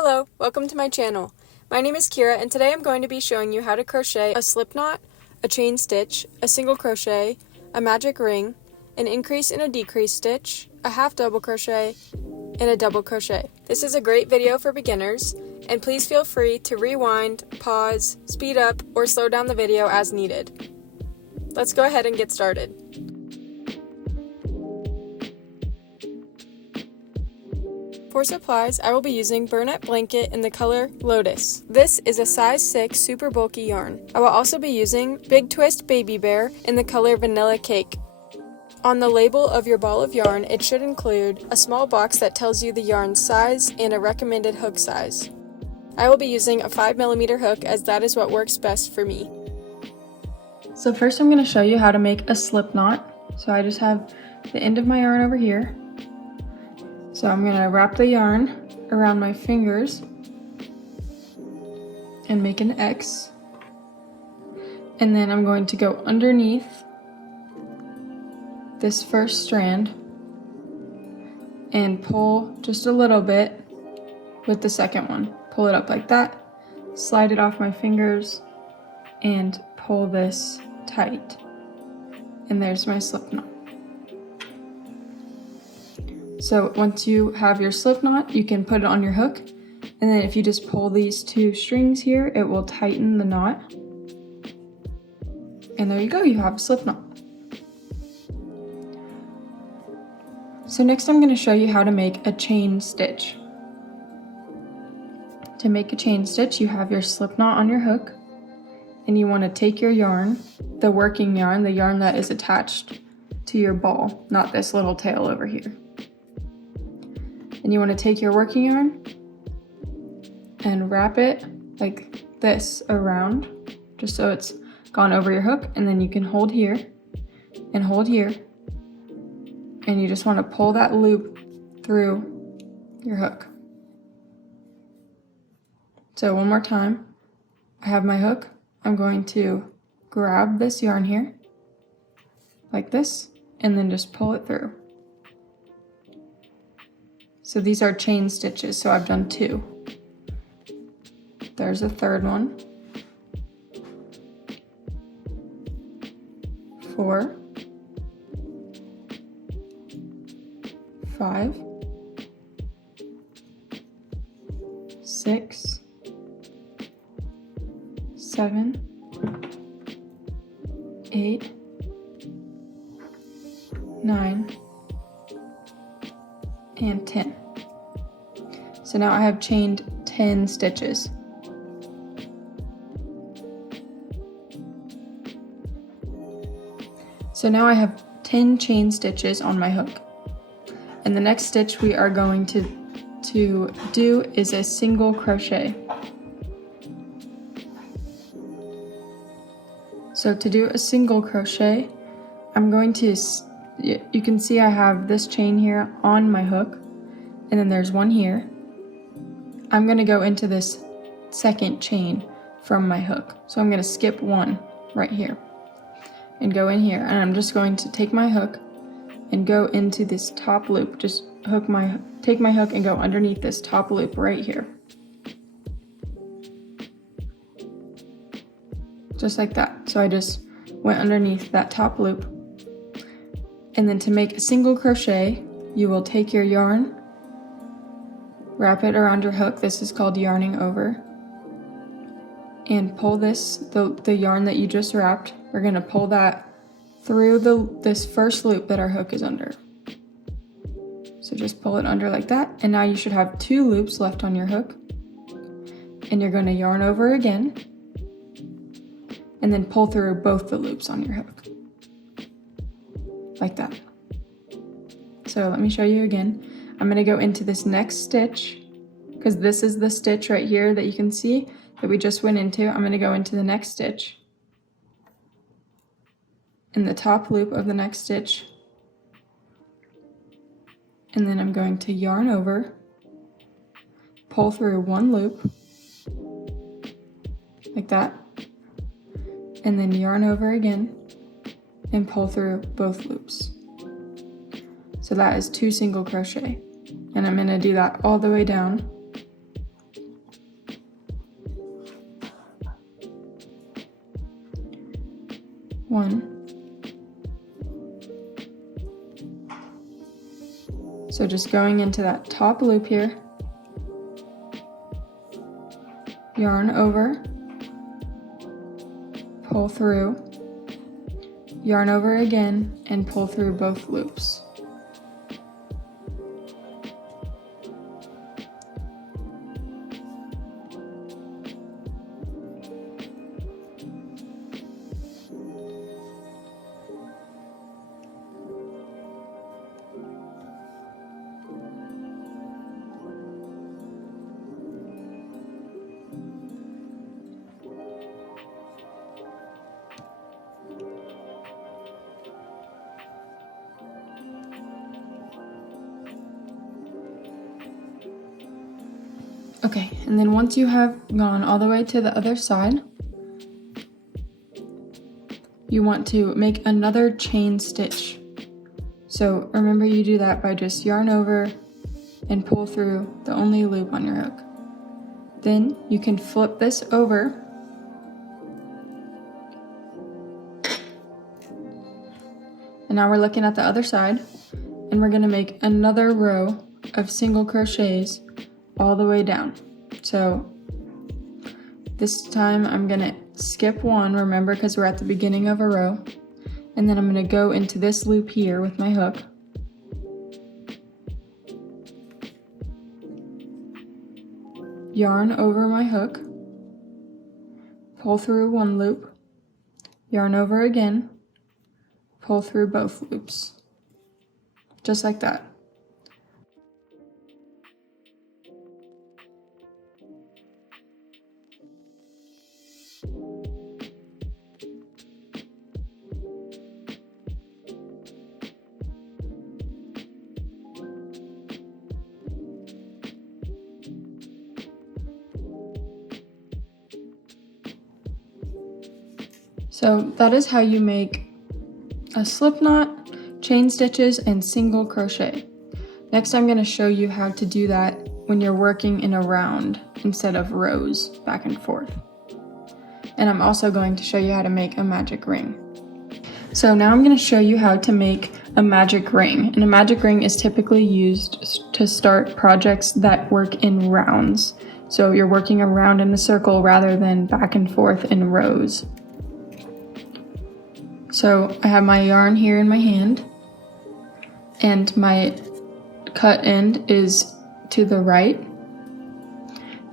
Hello, welcome to my channel. My name is Kira and today I'm going to be showing you how to crochet a slip knot, a chain stitch, a single crochet, a magic ring, an increase and a decrease stitch, a half double crochet, and a double crochet. This is a great video for beginners, and please feel free to rewind, pause, speed up, or slow down the video as needed. Let's go ahead and get started. For supplies, I will be using Burnette Blanket in the color Lotus. This is a size 6 super bulky yarn. I will also be using Big Twist Baby Bear in the color Vanilla Cake. On the label of your ball of yarn, it should include a small box that tells you the yarn size and a recommended hook size. I will be using a 5mm hook as that is what works best for me. So first I'm going to show you how to make a slip knot. So I just have the end of my yarn over here. So I'm going to wrap the yarn around my fingers and make an X. And then I'm going to go underneath this first strand and pull just a little bit with the second one. Pull it up like that, slide it off my fingers, and pull this tight. And there's my slip knot. So once you have your slip knot, you can put it on your hook, and then if you just pull these two strings here, it will tighten the knot. And there you go, you have a slip knot. So next I'm going to show you how to make a chain stitch. To make a chain stitch, you have your slip knot on your hook, and you want to take your yarn, the working yarn, the yarn that is attached to your ball, not this little tail over here. And you want to take your working yarn and wrap it like this around, just so it's gone over your hook, and then you can hold here and hold here, and you just want to pull that loop through your hook. So one more time, I have my hook, I'm going to grab this yarn here, like this, and then just pull it through. So these are chain stitches, so I've done 2. There's a third one. 4, 5, 6, 7, 8, 9, and 10. So now I have chained 10 stitches. So now I have 10 chain stitches on my hook. And the next stitch we are going to do is a single crochet. So to do a single crochet, I'm going to, you can see I have this chain here on my hook, and then there's one here. I'm going to go into this second chain from my hook. So I'm going to skip one right here and go in here, and I'm just going to take my hook and go into this top loop. Just take my hook and go underneath this top loop right here. Just like that. So I just went underneath that top loop. And then to make a single crochet, you will take your yarn, wrap it around your hook. This is called yarning over. And pull this, the yarn that you just wrapped, we're going to pull that through this first loop that our hook is under. So just pull it under like that, and now you should have 2 loops left on your hook. And you're going to yarn over again, and then pull through both the loops on your hook. Like that. So let me show you again. I'm going to go into this next stitch, because this is the stitch right here that you can see that we just went into. I'm going to go into the next stitch, in the top loop of the next stitch, and then I'm going to yarn over, pull through one loop like that, and then yarn over again and pull through both loops. So that is 2 single crochet, and I'm going to do that all the way down 1. So just going into that top loop here, yarn over, pull through, yarn over again, and pull through both loops. Okay, and then once you have gone all the way to the other side, you want to make another chain stitch. So remember, you do that by just yarn over and pull through the only loop on your hook. Then you can flip this over and now we're looking at the other side, and we're going to make another row of single crochets all the way down. So this time I'm going to skip one, remember, because we're at the beginning of a row, and then I'm going to go into this loop here with my hook, yarn over my hook, pull through one loop, yarn over again, pull through both loops, just like that. So that is how you make a slip knot, chain stitches, and single crochet. Next, I'm going to show you how to do that when you're working in a round instead of rows back and forth. And I'm also going to show you how to make a magic ring. So now I'm going to show you how to make a magic ring. And a magic ring is typically used to start projects that work in rounds. So you're working around in the circle rather than back and forth in rows. So I have my yarn here in my hand, and my cut end is to the right,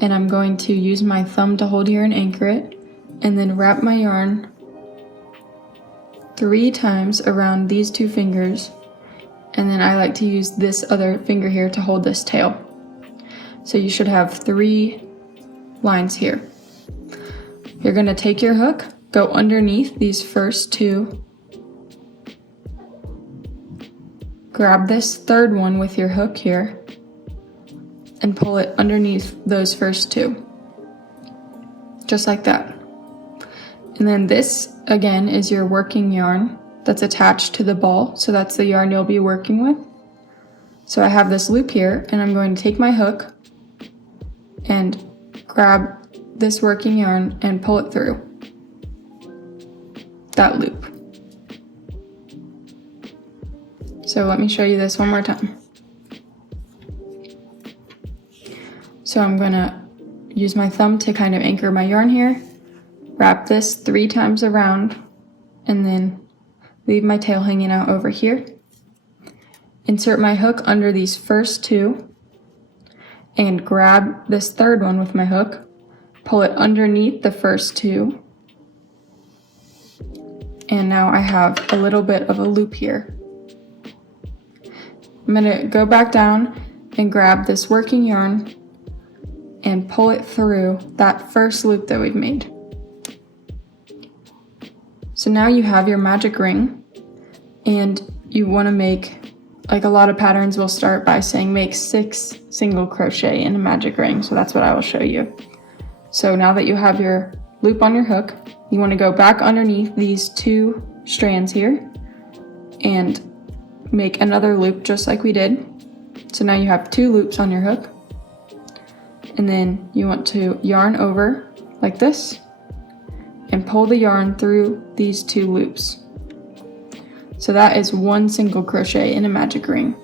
and I'm going to use my thumb to hold here and anchor it, and then wrap my yarn 3 times around these 2 fingers, and then I like to use this other finger here to hold this tail. So you should have 3 lines here. You're going to take your hook, go underneath these first 2, grab this third one with your hook here, and pull it underneath those first 2, just like that. And then this, again, is your working yarn that's attached to the ball, so that's the yarn you'll be working with. So I have this loop here, and I'm going to take my hook and grab this working yarn and pull it through that loop. So let me show you this one more time. So I'm gonna use my thumb to kind of anchor my yarn here, wrap this 3 times around, and then leave my tail hanging out over here. Insert my hook under these first 2 and grab this third one with my hook, pull it underneath the first 2, and now I have a little bit of a loop here. I'm going to go back down and grab this working yarn and pull it through that first loop that we've made. So now you have your magic ring, and you want to make, like a lot of patterns will start by saying make 6 single crochet in a magic ring, so that's what I will show you. So now that you have your loop on your hook, you want to go back underneath these 2 strands here and make another loop just like we did. So now you have 2 loops on your hook, and then you want to yarn over like this and pull the yarn through these 2 loops. So that is 1 single crochet in a magic ring.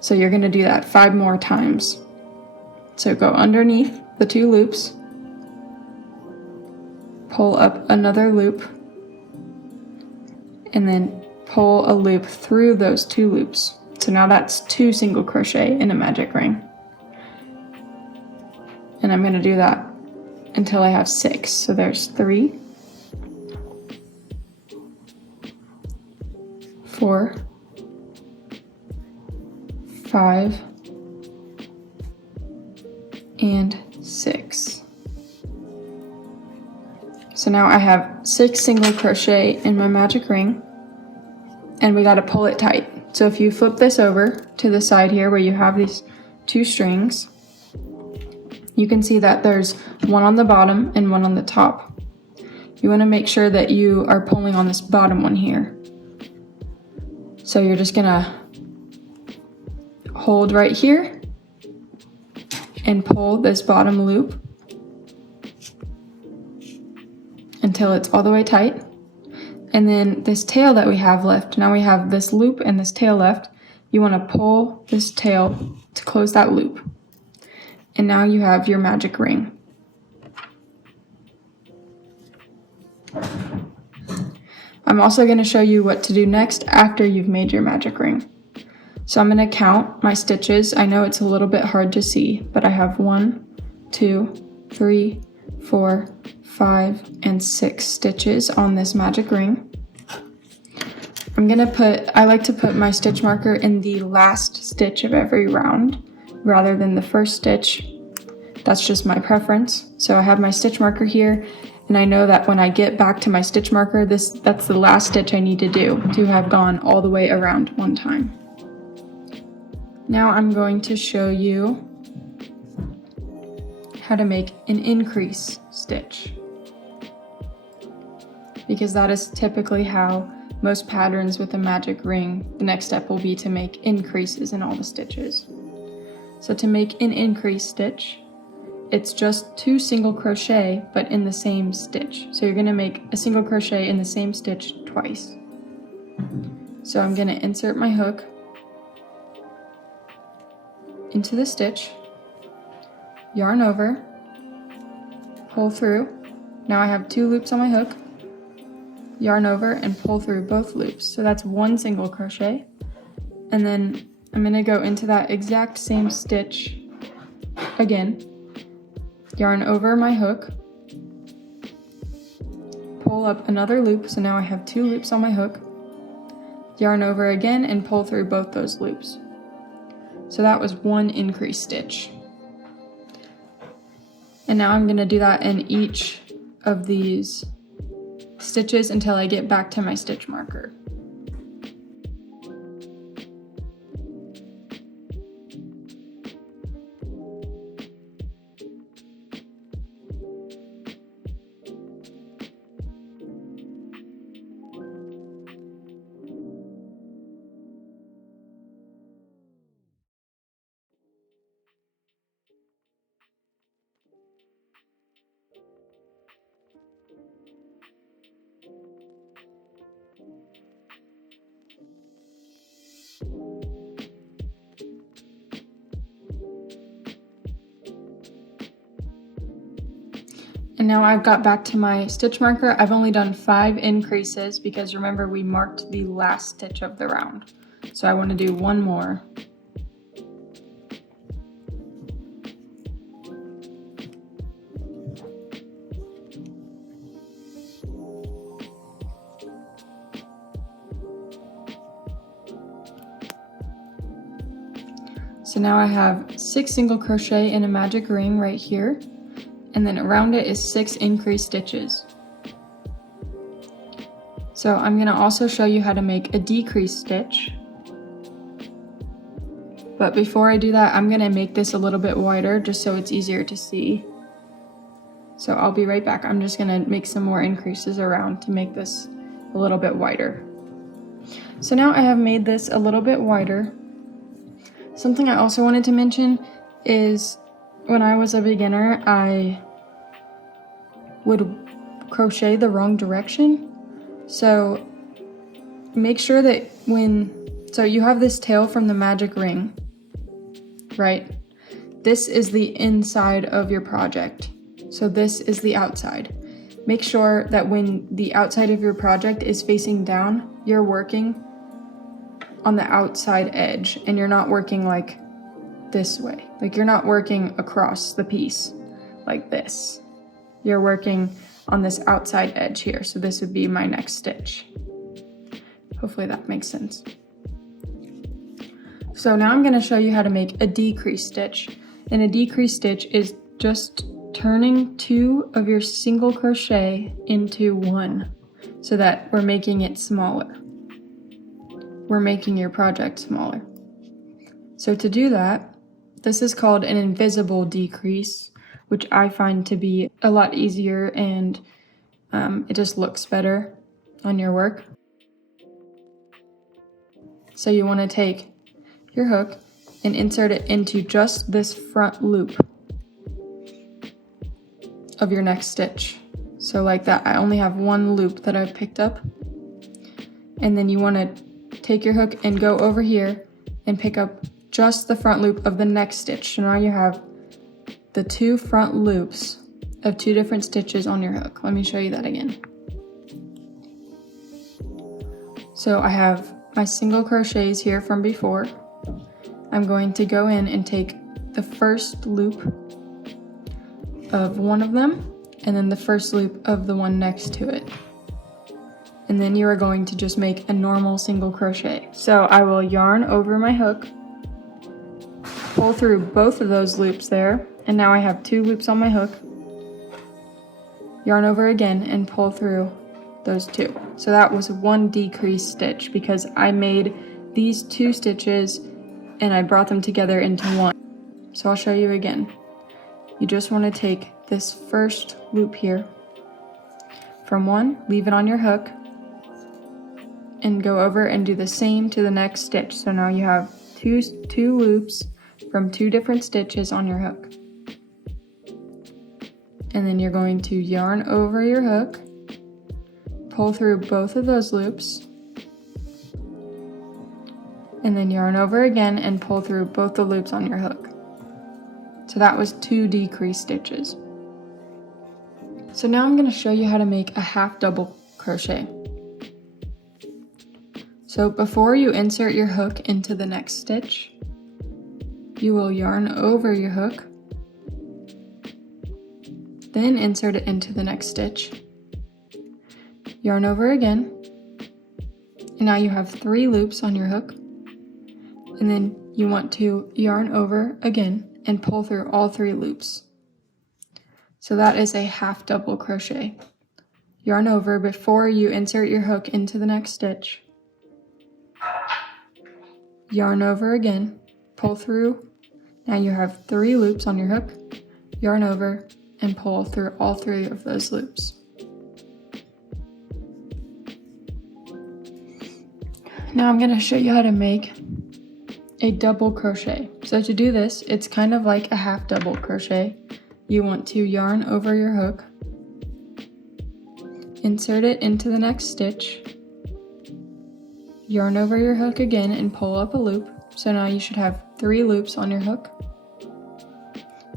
So you're going to do that 5 more times. So go underneath the 2 loops, pull up another loop, and then pull a loop through those 2 loops. So now that's 2 single crochet in a magic ring. And I'm going to do that until I have 6. So there's 3, 4, 5, and 6. So now I have 6 single crochet in my magic ring, and we got to pull it tight. So if you flip this over to the side here where you have these 2 strings, you can see that there's one on the bottom and one on the top. You want to make sure that you are pulling on this bottom one here. So you're just gonna hold right here and pull this bottom loop until it's all the way tight. And then this tail that we have left, now we have this loop and this tail left, you want to pull this tail to close that loop. And now you have your magic ring. I'm also going to show you what to do next after you've made your magic ring. So I'm going to count my stitches. I know it's a little bit hard to see, but I have 1, 2, 3, 4, 5, and 6 stitches on this magic ring. I like to put my stitch marker in the last stitch of every round rather than the first stitch. That's just my preference. So I have my stitch marker here, and I know that when I get back to my stitch marker, that's the last stitch I need to do to have gone all the way around one time. Now I'm going to show you how to make an increase stitch, because that is typically how most patterns with a magic ring, the next step will be to make increases in all the stitches. So to make an increase stitch, it's just 2 single crochet but in the same stitch. So you're going to make a single crochet in the same stitch twice. So I'm going to insert my hook into the stitch, yarn over, pull through. Now I have 2 loops on my hook, yarn over and pull through both loops. So that's 1 single crochet. And then I'm going to go into that exact same stitch again, yarn over my hook, pull up another loop. So now I have 2 loops on my hook, yarn over again and pull through both those loops. So that was 1 increase stitch. And now I'm going to do that in each of these stitches until I get back to my stitch marker. And now I've got back to my stitch marker. I've only done 5 increases because remember we marked the last stitch of the round. So I want to do 1 more. So now I have 6 single crochet in a magic ring right here, and then around it is 6 increased stitches. So I'm going to also show you how to make a decrease stitch. But before I do that, I'm going to make this a little bit wider just so it's easier to see. So I'll be right back. I'm just going to make some more increases around to make this a little bit wider. So now I have made this a little bit wider. Something I also wanted to mention is when I was a beginner, I would crochet the wrong direction. So make sure that so you have this tail from the magic ring, right? This is the inside of your project. So this is the outside. Make sure that when the outside of your project is facing down, you're working on the outside edge and you're not working like this way. Like you're not working across the piece like this. You're working on this outside edge here. So this would be my next stitch. Hopefully that makes sense. So now I'm going to show you how to make a decrease stitch. And a decrease stitch is just turning 2 of your single crochet into 1 so that we're making it smaller. We're making your project smaller. So to do that, this is called an invisible decrease, which I find to be a lot easier and it just looks better on your work. So you want to take your hook and insert it into just this front loop of your next stitch. So like that, I only have 1 loop that I've picked up. And then you want to take your hook and go over here and pick up just the front loop of the next stitch. So now you have the 2 front loops of 2 different stitches on your hook. Let me show you that again. So I have my single crochets here from before. I'm going to go in and take the first loop of one of them and then the first loop of the one next to it. And then you are going to just make a normal single crochet. So I will yarn over my hook, pull through both of those loops there, and now I have 2 loops on my hook, yarn over again and pull through those 2. So that was 1 decrease stitch because I made these 2 stitches and I brought them together into 1. So I'll show you again. You just want to take this first loop here from 1, leave it on your hook, and go over and do the same to the next stitch. So now you have two loops from 2 different stitches on your hook. And then you're going to yarn over your hook, pull through both of those loops, and then yarn over again and pull through both the loops on your hook. So that was 2 decrease stitches. So now I'm going to show you how to make a half double crochet. So before you insert your hook into the next stitch, you will yarn over your hook, then insert it into the next stitch, yarn over again, and now you have 3 loops on your hook, and then you want to yarn over again and pull through all 3 loops. So that is a half double crochet. Yarn over before you insert your hook into the next stitch, yarn over again, pull through. Now you have 3 loops on your hook, yarn over, and pull through all 3 of those loops. Now I'm going to show you how to make a double crochet. So to do this, it's kind of like a half double crochet. You want to yarn over your hook, insert it into the next stitch, yarn over your hook again and pull up a loop. So now you should have 3 loops on your hook.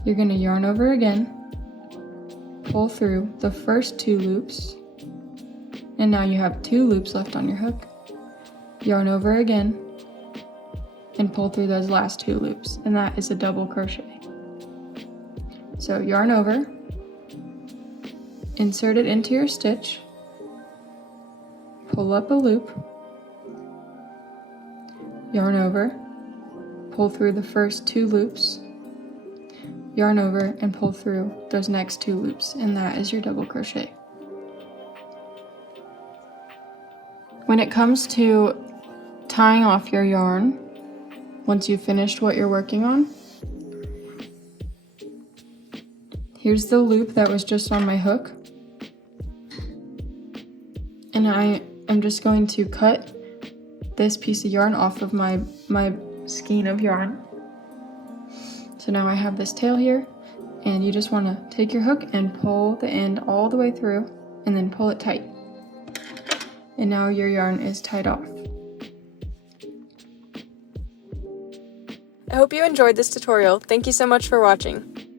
You're going to yarn over again, pull through the first 2 loops, and now you have 2 loops left on your hook. Yarn over again and pull through those last 2 loops, and that is a double crochet. So yarn over, insert it into your stitch, pull up a loop, yarn over, pull through the first 2 loops, yarn over and pull through those next 2 loops, and that is your double crochet. When it comes to tying off your yarn, once you've finished what you're working on, here's the loop that was just on my hook, and I am just going to cut this piece of yarn off of my skein of yarn. So now I have this tail here, and you just want to take your hook and pull the end all the way through, and then pull it tight. And now your yarn is tied off. I hope you enjoyed this tutorial. Thank you so much for watching.